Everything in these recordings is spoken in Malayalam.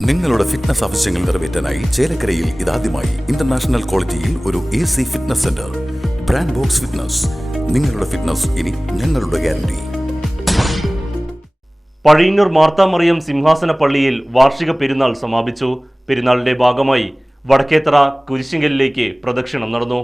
നിങ്ങളുടെ ഫിറ്റ്നസ് ആവശ്യങ്ങൾ നിറവേറ്റാനായി ചേലക്കരയിൽ ഇതാദ്യമായി ഇന്റർനാഷണൽ ക്വാളിറ്റിയിൽ ഒരു A C fitness centre brand box fitness നിങ്ങളുടെ ഫിറ്റ്നസ് ഇനി ഞങ്ങളുടെ ഗ്യാരണ്ടി പഴയന്നൂർ മാർത്താമറിയം സിംഹാസന പള്ളിയിൽ വാർഷിക പെരുന്നാൾ സമാപിച്ചു. പെരുന്നാളിന്റെ ഭാഗമായി വടക്കേത്തറ കുരിശിങ്കലിലേക്ക് പ്രദക്ഷിണം നടന്നു.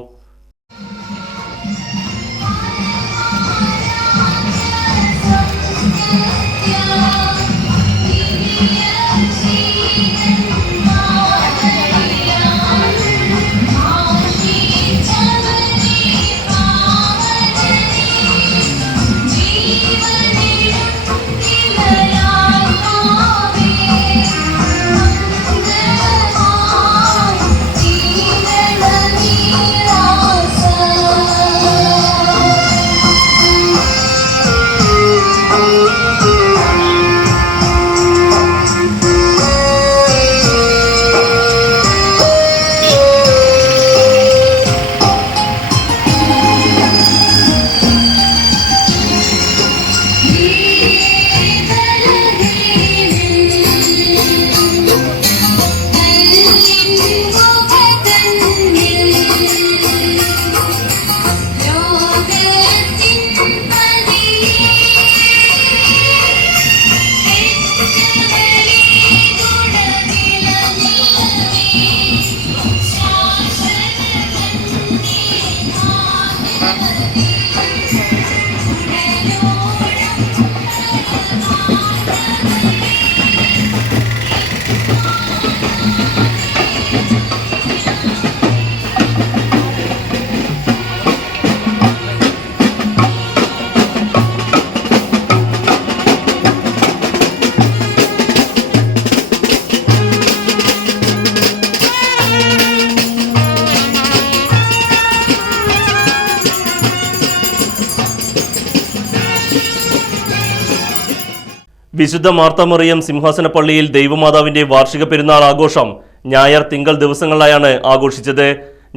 വിശുദ്ധ മാർത്തമറിയം സിംഹാസന പള്ളിയിൽ ദൈവമാതാവിന്റെ വാർഷിക പെരുന്നാൾ ആഘോഷം ഞായർ തിങ്കൾ ദിവസങ്ങളിലായാണ് ആഘോഷിച്ചത്.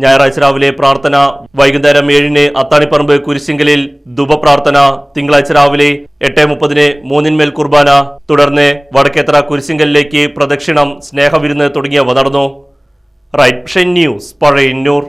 ഞായറാഴ്ച രാവിലെ പ്രാർത്ഥന വൈകുന്നേരം ഏഴിന് അത്താണിപ്പറമ്പ് കുരിശിങ്കലിൽ ധുപപ്രാർത്ഥന തിങ്കളാഴ്ച രാവിലെ എട്ട് മുപ്പതിന് മൂന്നിന്മേൽ കുർബാന തുടർന്ന് വടക്കേത്തറ കുരിശിങ്കലിലേക്ക് പ്രദക്ഷിണം സ്നേഹവിരുന്ന് തുടങ്ങിയവ നടന്നു. Right News Pazhayannur.